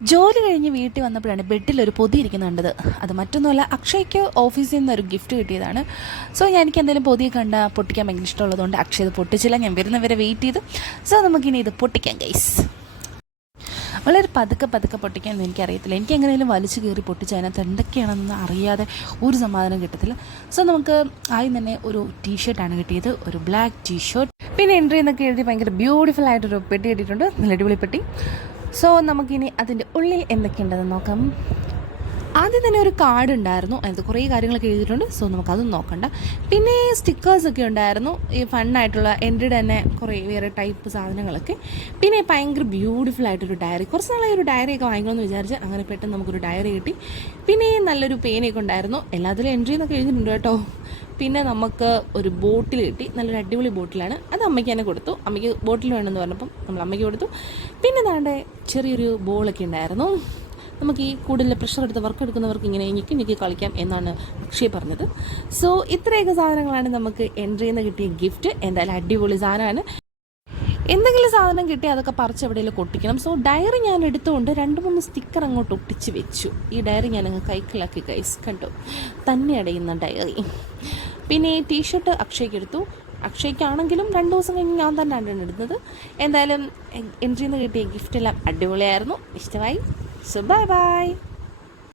ജോലി കഴിഞ്ഞ് വീട്ടിൽ വന്നപ്പോഴാണ് ബെഡിലൊരു പൊതി ഇരിക്കുന്നത്. അത് മറ്റൊന്നുമല്ല, അക്ഷയ്ക്ക് ഓഫീസിൽ നിന്ന് ഒരു ഗിഫ്റ്റ് കിട്ടിയതാണ്. സോ എനിക്ക് എന്തെങ്കിലും പൊതി കണ്ട പൊട്ടിക്കാൻ ഭയങ്കര ഇഷ്ടമുള്ളതുകൊണ്ട് അക്ഷയ് ഇത് പൊട്ടിച്ചില്ല. ഞാൻ വരുന്നവരെ വെയിറ്റ് ചെയ്തു. സോ നമുക്കിനി ഇത് പൊട്ടിക്കാം ഗൈസ്. വളരെ പതുക്കെ പൊട്ടിക്കാനൊന്നും എനിക്കറിയത്തില്ല. എനിക്ക് എങ്ങനെയും വലിച്ചു കയറി പൊട്ടിച്ച് അതിനകത്ത് എന്തൊക്കെയാണെന്ന് അറിയാതെ ഒരു സമാധാനം കിട്ടത്തില്ല. സോ നമുക്ക് ആദ്യം തന്നെ ഒരു ടീഷർട്ടാണ് കിട്ടിയത്, ഒരു ബ്ലാക്ക് ടീഷർട്ട്. പിന്നെ എൻട്രി എന്നൊക്കെ എഴുതി ഭയങ്കര ബ്യൂട്ടിഫുൾ ആയിട്ടൊരു പെട്ടി കിട്ടിയിട്ടുണ്ട്, നല്ല അടിപൊളി പെട്ടി. സോ നമുക്കിനി അതിൻ്റെ ഉള്ളിൽ എന്തൊക്കെയുണ്ടെന്ന് നോക്കാം. ആദ്യം തന്നെ ഒരു കാർഡ് ഉണ്ടായിരുന്നു, അതിനകത്ത് കുറേ കാര്യങ്ങളൊക്കെ എഴുതിയിട്ടുണ്ട്. സോ നമുക്കതൊന്നും നോക്കണ്ട. പിന്നെ സ്റ്റിക്കേഴ്സൊക്കെ ഉണ്ടായിരുന്നു, ഈ ഫണ്ണായിട്ടുള്ള എൻ്റെ തന്നെ കുറേ വേറെ ടൈപ്പ് സാധനങ്ങളൊക്കെ. പിന്നെ ഭയങ്കര ബ്യൂട്ടിഫുൾ ആയിട്ടൊരു ഡയറി. കുറച്ച് നാളെ ഒരു ഡയറിയൊക്കെ വാങ്ങിക്കണമെന്ന് വിചാരിച്ച് അങ്ങനെ പെട്ടെന്ന് നമുക്കൊരു ഡയറി കിട്ടി. പിന്നെ നല്ലൊരു പേനയൊക്കെ ഉണ്ടായിരുന്നു, എല്ലാത്തിലും എൻട്രി എന്നൊക്കെ എഴുതിയിട്ടുണ്ട് കേട്ടോ. പിന്നെ നമുക്ക് ഒരു ബോട്ടിൽ കിട്ടി, നല്ലൊരു അടിപൊളി ബോട്ടിലാണ്. അത് അമ്മയ്ക്ക് തന്നെ കൊടുത്തു. അമ്മയ്ക്ക് ബോട്ടിൽ വേണമെന്ന് പറഞ്ഞപ്പം നമ്മൾ അമ്മയ്ക്ക് കൊടുത്തു. പിന്നെ ദാണ്ടെ ചെറിയൊരു ബോളൊക്കെ ഉണ്ടായിരുന്നു. നമുക്ക് ഈ കൂടുതൽ പ്രഷർ എടുത്ത് വർക്ക് എടുക്കുന്നവർക്ക് ഇങ്ങനെ ഞെക്കി കളിക്കാം എന്നാണ് അക്ഷയ് പറഞ്ഞത്. സോ ഇത്രയൊക്കെ സാധനങ്ങളാണ് നമുക്ക് എൻട്രിയിൽ നിന്ന് കിട്ടിയ ഗിഫ്റ്റ്. എന്തായാലും അടിപൊളി സാധനമാണ്. എന്തെങ്കിലും സാധനം കിട്ടി അതൊക്കെ പറിച്ച് എവിടെയെങ്കിലും ഒട്ടിക്കണം. സോ ഡയറി ഞാൻ എടുത്തുകൊണ്ട് 2-3 സ്റ്റിക്കർ അങ്ങോട്ട് ഒട്ടിച്ച് വെച്ചു. ഈ ഡയറി ഞാനങ്ങ് കൈക്കലാക്കി ഗൈസ്, കണ്ടു, തന്നെ അടയുന്ന ഡയറി. പിന്നെ ഈ ടീഷർട്ട് അക്ഷയ്ക്ക് എടുത്തു. അക്ഷയ്ക്കാണെങ്കിലും 2 ദിവസം കഴിഞ്ഞ് ഞാൻ തന്നെയാണ് ഇടുന്നത്. എന്തായാലും എൻട്രിയിൽ നിന്ന് കിട്ടിയ ഗിഫ്റ്റ് എല്ലാം അടിപൊളിയായിരുന്നു, ഇഷ്ടമായി. So bye bye.